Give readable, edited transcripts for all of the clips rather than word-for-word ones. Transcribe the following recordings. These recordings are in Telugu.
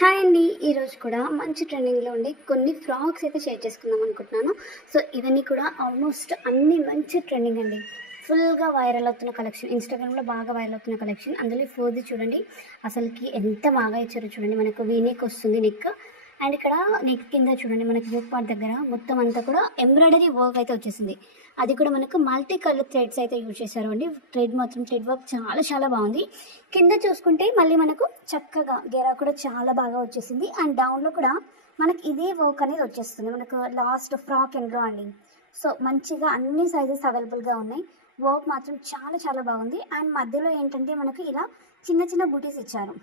హాయ్ అండి. ఈరోజు కూడా మంచి ట్రెండింగ్లో ఉండే కొన్ని ఫ్రాక్స్ అయితే షేర్ చేసుకుందాం అనుకుంటున్నాను. సో ఇవన్నీ కూడా ఆల్మోస్ట్ అన్ని మంచి ట్రెండింగ్ అండి. ఫుల్గా వైరల్ అవుతున్న కలెక్షన్, ఇన్స్టాగ్రామ్లో బాగా వైరల్ అవుతున్న కలెక్షన్. అందులో ఫోర్ది చూడండి, అసలుకి ఎంత బాగా ఇచ్చారో చూడండి. మనకు వీనెక్ వస్తుంది నెక్, అండ్ ఇక్కడ నెక్ కింద చూడండి మనకి యోక్ పార్ట్ దగ్గర మొత్తం అంతా కూడా ఎంబ్రాయిడరీ వర్క్ అయితే వచ్చేసింది. అది కూడా మనకు మల్టీ కలర్ థ్రెడ్స్ అయితే యూజ్ చేశారు అండి. థ్రెడ్ వర్క్ చాలా చాలా బాగుంది. కింద చూసుకుంటే మళ్ళీ మనకు చక్కగా గెరా కూడా చాలా బాగా వచ్చేసింది. అండ్ డౌన్లో కూడా మనకి ఇదే వర్క్ అనేది వచ్చేస్తుంది. మనకు లాస్ట్ ఫ్రాక్ ఎండ్లో అండి. సో మంచిగా అన్ని సైజెస్ అవైలబుల్గా ఉన్నాయి. వర్క్ మాత్రం చాలా చాలా బాగుంది. అండ్ మధ్యలో ఏంటంటే మనకి ఇలా చిన్న చిన్న బూటీస్ ఇచ్చారు.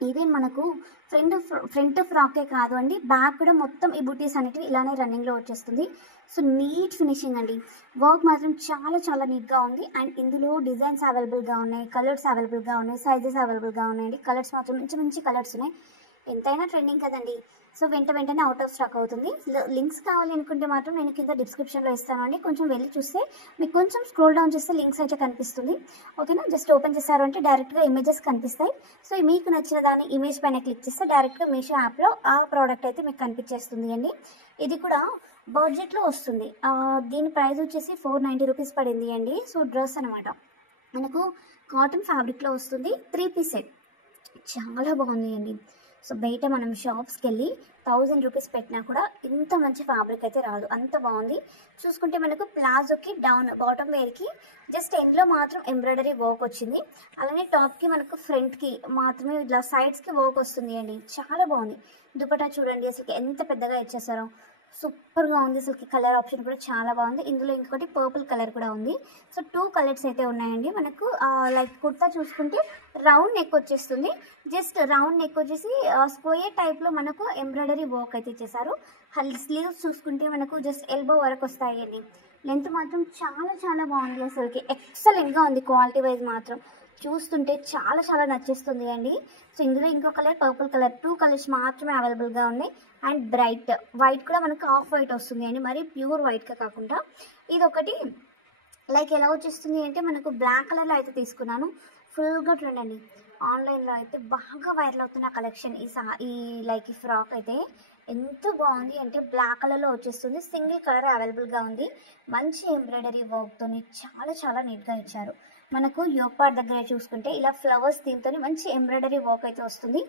ఈవెన్ మనకు ఫ్రంట్ ఫ్రాకే కాదు అండి, బ్యాక్ కూడా మొత్తం ఈ బుటీస్ అనేటివి ఇలానే రన్నింగ్లో వచ్చేస్తుంది. సో నీట్ ఫినిషింగ్ అండి. వర్క్ మాత్రం చాలా చాలా నీట్గా ఉంది. అండ్ ఇందులో డిజైన్స్ అవైలబుల్గా ఉన్నాయి, కలర్స్ అవైలబుల్గా ఉన్నాయి, సైజెస్ అవైలబుల్గా ఉన్నాయండి. కలర్స్ మాత్రం మంచి మంచి కలర్స్ ఉన్నాయి. ఎంతైనా ట్రెండింగ్ కదండి. సో వెంటనే అవుట్ ఆఫ్ స్టాక్ అవుతుంది. లింక్స్ కావాలి అనుకుంటే మాత్రం నేను కింద డిస్క్రిప్షన్లో ఇస్తానండి. కొంచెం వెళ్ళి చూస్తే మీకు కొంచెం స్క్రోల్ డౌన్ చేస్తే లింక్స్ అయితే కనిపిస్తుంది. ఓకేనా, జస్ట్ ఓపెన్ చేశారు అంటే డైరెక్ట్గా ఇమేజెస్ కనిపిస్తాయి. సో మీకు నచ్చిన దాన్ని ఇమేజ్ పైన క్లిక్ చేస్తే డైరెక్ట్గా మీషో యాప్లో ఆ ప్రోడక్ట్ అయితే మీకు కనిపించేస్తుంది అండి. ఇది కూడా బడ్జెట్లో వస్తుంది. దీని ప్రైస్ వచ్చేసి 490 రూపీస్ పడింది అండి. సో డ్రెస్ అనమాట, మనకు కాటన్ ఫ్యాబ్రిక్లో వస్తుంది. 3 పీస్ సెట్ చాలా బాగుంది అండి. సో బయట మనం షాప్స్కి వెళ్ళి 1000 రూపీస్ పెట్టినా కూడా ఇంత మంచి ఫ్యాబ్రిక్ అయితే రాదు, అంత బాగుంది. చూసుకుంటే మనకు ప్లాజోకి డౌన్ బాటమ్ వేర్కి జస్ట్ ఎండ్లో మాత్రం ఎంబ్రాయిడరీ వర్క్ వచ్చింది. అలానే టాప్కి మనకు ఫ్రంట్కి మాత్రమే ఇట్లా సైడ్స్కి వర్క్ వస్తుంది అండి. చాలా బాగుంది. దుపట్టా చూడండి అసలు ఎంత పెద్దగా ఇచ్చేసారో, సూపర్గా ఉంది. అసలుకి కలర్ ఆప్షన్ కూడా చాలా బాగుంది. ఇందులో ఇంకోటి పర్పుల్ కలర్ కూడా ఉంది. సో 2 కలర్స్ అయితే ఉన్నాయండి. మనకు లైక్ కుర్తా చూసుకుంటే రౌండ్ నెక్ వచ్చేస్తుంది. జస్ట్ రౌండ్ నెక్ వచ్చేసి స్క్వేర్ టైప్లో మనకు ఎంబ్రాయిడరీ వర్క్ అయితే ఇచ్చేసారు. స్లీవ్స్ చూసుకుంటే మనకు జస్ట్ ఎల్బో వరకు వస్తాయండి. లెంత్ మాత్రం చాలా చాలా బాగుంది. అసలుకి ఎక్సలెంట్గా ఉంది. క్వాలిటీ వైజ్ మాత్రం చూస్తుంటే చాలా చాలా నచ్చేస్తుంది అండి. సో ఇందులో ఇంకో కలర్ పర్పుల్ కలర్, 2 కలర్స్ మాత్రమే అవైలబుల్గా ఉన్నాయి. అండ్ బ్రైట్ వైట్ కూడా మనకు ఆఫ్ వైట్ వస్తుంది అండి, మరి ప్యూర్ వైట్గా కాకుండా. ఇది ఒకటి లైక్ ఎలా వచ్చేస్తుంది అంటే మనకు బ్లాక్ కలర్లో అయితే తీసుకున్నాను. ఫుల్గా ట్రెండ్ అండి. ఆన్లైన్లో అయితే బాగా వైరల్ అవుతున్న కలెక్షన్ ఈ లైక్ ఈ ఫ్రాక్ అయితే ఎంత బాగుంది అంటే బ్లాక్ కలర్లో వచ్చేస్తుంది. సింగిల్ కలర్ అవైలబుల్గా ఉంది. మంచి ఎంబ్రాయిడరీ వర్క్తో చాలా చాలా నీట్గా ఇచ్చారు. మనకు యోక్ పార్ట్ దగ్గర చూసుకుంటే ఇలా ఫ్లవర్స్ థీమ్తో మంచి ఎంబ్రాయిడరీ వర్క్ అయితే వస్తుంది.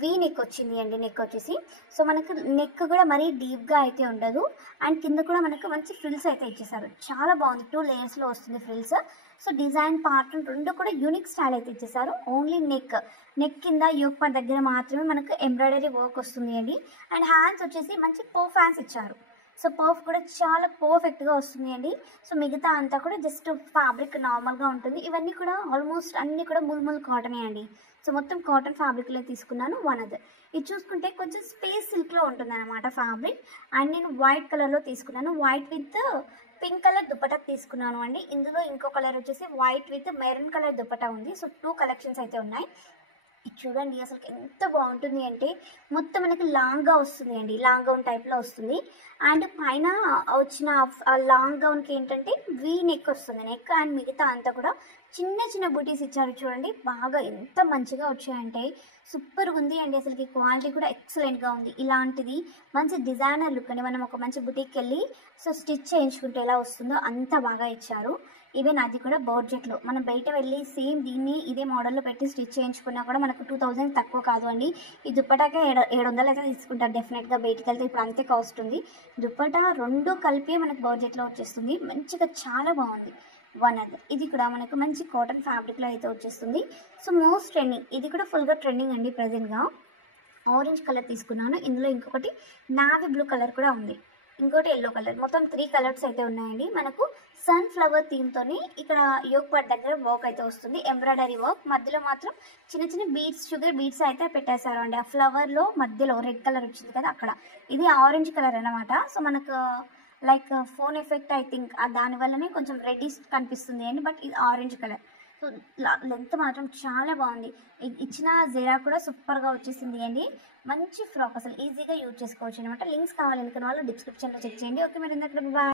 వీ నెక్ వచ్చింది అండి. నెక్ వచ్చేసి సో మనకు నెక్ కూడా మరీ డీప్గా అయితే ఉండదు. అండ్ కింద కూడా మనకు మంచి ఫ్రిల్స్ అయితే ఇచ్చేసారు. చాలా బాగుంది. 2 లేయర్స్లో వస్తుంది ఫ్రిల్స్. సో డిజైన్ పార్ట్ రెండు కూడా యూనిక్ స్టైల్ అయితే ఇచ్చేసారు. ఓన్లీ నెక్ కింద యోక్ పార్ట్ దగ్గర మాత్రమే మనకు ఎంబ్రాయిడరీ వర్క్ వస్తుంది అండి. అండ్ హ్యాండ్స్ వచ్చేసి మంచి పర్ఫ్ హ్యాండ్స్ ఇచ్చారు. సో పర్ఫ్ కూడా చాలా పర్ఫెక్ట్గా వస్తుంది అండి. సో మిగతా అంతా కూడా జస్ట్ ఫ్యాబ్రిక్ నార్మల్గా ఉంటుంది. ఇవన్నీ కూడా ఆల్మోస్ట్ అన్నీ కూడా ముల్ముల్ కాటనే అండి. సో మొత్తం కాటన్ ఫ్యాబ్రిక్లో తీసుకున్నాను. వన్ అదర్ ఇది చూసుకుంటే కొంచెం స్పేస్ సిల్క్లో ఉంటుంది అనమాట ఫ్యాబ్రిక్. అండ్ నేను వైట్ కలర్లో తీసుకున్నాను. White with pink colour dupatta తీసుకున్నాను అండి. ఇందులో ఇంకో కలర్ వచ్చేసి white with maroon colour dupatta ఉంది. సో 2 కలెక్షన్స్ అయితే ఉన్నాయి. ఇది చూడండి అసలు ఎంత బాగుంటుంది అంటే మొత్తం మనకి లాంగ్గా వస్తుంది అండి. లాంగ్ గౌన్ టైప్లో వస్తుంది. అండ్ పైన వచ్చిన లాంగ్ గౌన్కి ఏంటంటే వీ నెక్ వస్తుంది. నెక్ అండ్ మిగతా అంతా కూడా చిన్న చిన్న బూటీస్ ఇచ్చారు చూడండి. బాగా ఎంత మంచిగా వచ్చాయంటే సూపర్గా ఉంది అండి. అసలుకి క్వాలిటీ కూడా ఎక్సలెంట్గా ఉంది. ఇలాంటిది మంచి డిజైనర్ లుక్ అండి. మనం ఒక మంచి బుటీకి వెళ్ళి సో స్టిచ్ చేయించుకుంటే ఎలా వస్తుందో అంత బాగా ఇచ్చారు. ఈవెన్ అది కూడా బడ్జెట్లో మనం బయట వెళ్ళి సేమ్ దీన్ని ఇదే మోడల్లో పెట్టి స్టిచ్ చేయించుకున్నా కూడా మనకు 2000 తక్కువ కాదు అండి. ఈ దుప్పటాకే 700 అయితే తీసుకుంటారు డెఫినెట్గా. బయటికి వెళ్తే ఇప్పుడు అంతే కాస్ట్ ఉంది. దుప్పటా 2 కలిపి మనకు బడ్జెట్లో వచ్చేస్తుంది. మంచిగా చాలా బాగుంది. వన్ అదర్ ఇది కూడా మనకు మంచి కాటన్ ఫ్యాబ్రిక్లో అయితే వచ్చేస్తుంది. సో మోస్ట్ ట్రెండింగ్ ఇది కూడా ఫుల్గా ట్రెండింగ్ అండి. ప్రజెంట్గా ఆరెంజ్ కలర్ తీసుకున్నాను. ఇందులో ఇంకొకటి నావీ బ్లూ కలర్ కూడా ఉంది, ఇంకోటి ఎల్లో కలర్. మొత్తం 3 కలర్స్ అయితే ఉన్నాయండి. మనకు సన్ఫ్లవర్ థీమ్తోని ఇక్కడ యోక్ పార్ట్ దగ్గర వర్క్ అయితే వస్తుంది. ఎంబ్రాయిడరీ వర్క్ మధ్యలో మాత్రం చిన్న చిన్న బీడ్స్, షుగర్ బీడ్స్ అయితే పెట్టేశారు అండి. ఆ ఫ్లవర్లో మధ్యలో రెడ్ కలర్ వచ్చింది కదా అక్కడ. ఇది ఆరెంజ్ కలర్ అనమాట. సో మనకు like phone effect I think దానివల్లనే కొంచెం రెడ్డిష్ కనిపిస్తుంది అండి. బట్ ఇది ఆరెంజ్ కలర్. సో లెంత్ మాత్రం చాలా బాగుంది. ఇచ్చిన జెరా కూడా సూపర్గా వచ్చేసింది అండి. మంచి ఫ్రాక్ అసలు ఈజీగా యూజ్ చేసుకోవచ్చు అనమాట. లింక్స్ కావాలనుకున్న వాళ్ళు డిస్క్రిప్షన్లో చెక్ చేయండి. ఓకే, మీరు ఎందుకంటే బాయ్.